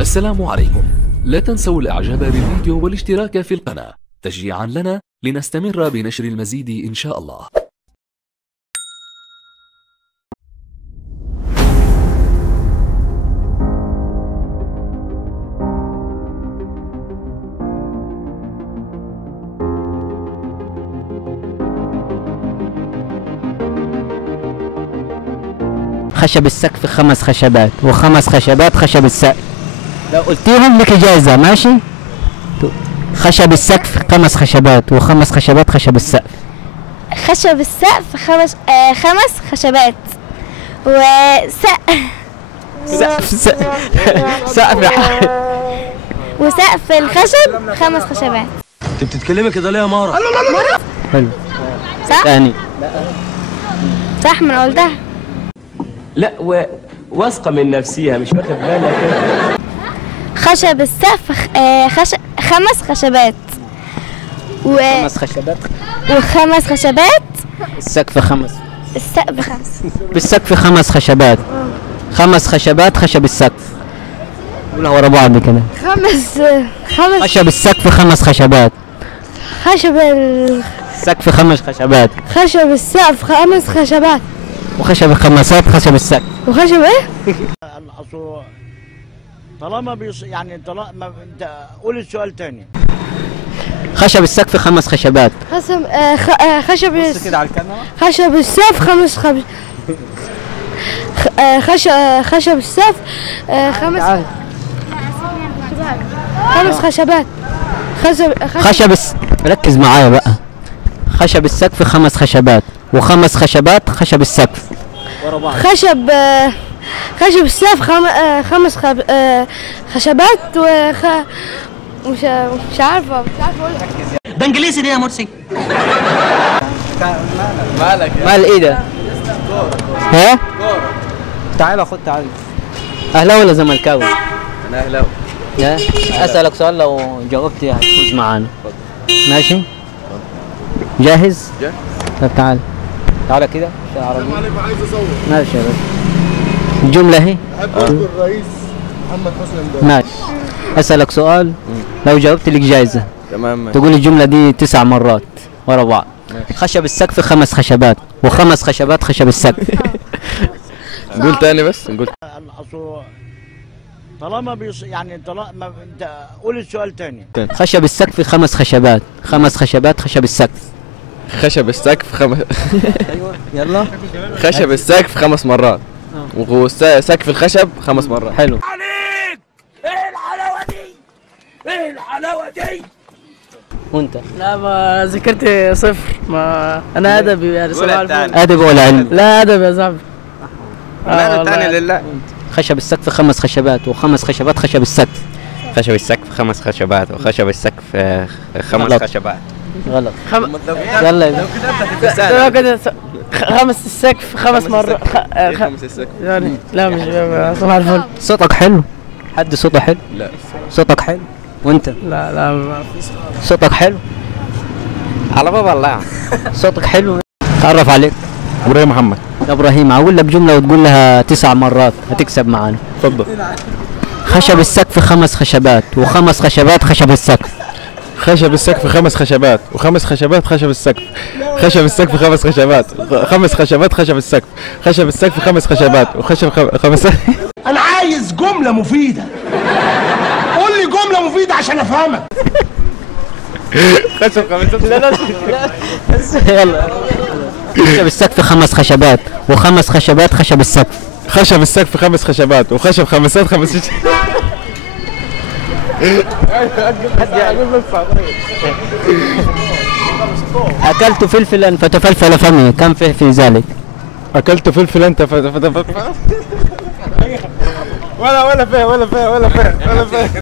السلام عليكم. لا تنسوا الاعجاب بالفيديو والاشتراك في القناة تشجيعا لنا لنستمر بنشر المزيد ان شاء الله. خشب السقف 5 خشبات و5 خشبات خشب السقف. لو قلتيهم لك جايزة ماشي؟ خشب السقف 5 خشبات و5 خشبات خشب السقف. خشب السقف 5 خشبات سقف يا حاج. وسقف الخشب 5 خشبات. انت بتتكلمي كده ليه يا مارا؟ حلو. صح؟ تاني. صح، ما انا قلتها. لا واثقة من نفسيها مش واخد بالك. خشب السقف 5 خشبات 5 خشبات و5 خشبات. السقف 5. السقف 5. بالسقف 5 خشبات 5 خشبات خشب السقف. قولها ورا بعض كده. 5 خشب السقف 5 خشبات. خشب السقف 5 خشبات. خشب السقف 5 خشبات. وخشب الخماسات خشب السقف. وخشب ايه؟ اصل طالما يعني طالما انت قول السؤال تاني. خشب السقف 5 خشبات. خشب بص كده على الكاميرا. خشب السقف 5 خشب السقف 5 خشبات. ركز معايا بقى. خشب السقف 5 خشبات و5 خشبات خشب السقف. خشب السقف 5 خشبات مش عارفه اقول. ده انجليزي ليه يا مرسي؟ مالك مال ايه ده؟ ها؟ تعال خد تعال. اهلاوي ولا زملكاوي؟ انا اهلاوي. اسالك سؤال لو جاوبت هتفوز معانا. ماشي؟ جاهز؟ جاهز. طب تعال كده عشان العربية. عايز اصور. ماشي يا باشا. الجملة اهي. احب اشكر الرئيس محمد حسني مبارك. ماشي. اسالك سؤال لو جاوبت لك جايزة. تمام. تقول الجملة دي 9 مرات ورا بعض. خشب السقف 5 خشبات و5 خشبات خشب السقف. نقول تاني بس نقول. اصل طالما يعني طالما انت قول السؤال تاني. خشب السقف 5 خشبات 5 خشبات خشب السقف. خشب السقف ايوه يلا. خشب السقف 5 مرات وسقف الخشب 5 مرات. حلو عليك. ايه الحلاوة دي؟ ايه الحلاوة دي؟ وانت؟ لا ما ذاكرت صفر. ما انا ادبي يعني صباح الفل. ادب ولا علم؟ لا ادب يا صاحبي. لا الثاني لله. خشب السقف 5 خشبات و5 خشبات خشب السقف. خشب السقف 5 خشبات وخشب السقف 5 خشبات. غلط. يلا لو كده 5 السقف 5 مرات. 5 السقف يعني لا مش صباح الفل. صوتك حلو. حد صوته حلو؟ لا. صوتك حلو. وانت؟ لا ما فيش. صوتك حلو. على باب الله. صوتك حلو. تعرف عليك. ابراهيم محمد. يا ابراهيم اقول لك جمله وتقول لها 9 مرات هتكسب معانا. اتفضل. خشب السقف 5 خشبات و5 خشبات خشب السقف. خشب السقف 5 خشبات و5 خشبات خشب السقف. خشب السقف 5 خشبات 5 خشبات خشب السقف. خشب السقف 5 خشبات وخشب 5. انا عايز جملة مفيدة. قول لي جملة مفيدة عشان افهمك. خشب 5. لا يلا. خشب السقف 5 خشبات و5 خشبات خشب السقف. خشب السقف 5 خشبات وخشب خمسات 5. أكلت فلفلا فتفلفل فمي كم فيه في ذلك؟ أكلت فلفلا ولا فيه